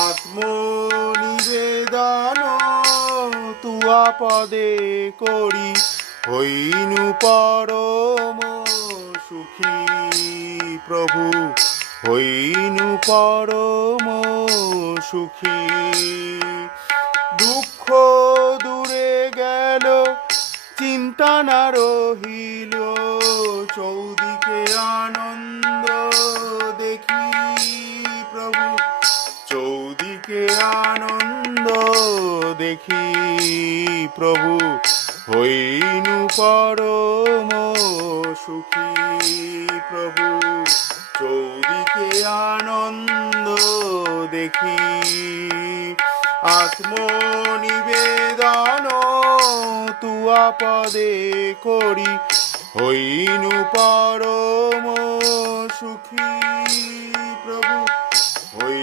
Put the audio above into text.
আত্মনিবেদন তুয়া পদে করি হইনু পরম সুখী প্রভু, হইনু পরম সুখী। দুঃখ দূরে গেল, চিন্তা না রহিল, চৌদিকে আনন্দ দেখি প্রভু, চৌদিকে আনন্দ দেখি প্রভু, হইনু পরম সুখী প্রভু, চৌদিকে আনন্দ দেখি। আত্মনিবেদন তুয়া পদে করি হইনু পরম সুখী প্রভু, হই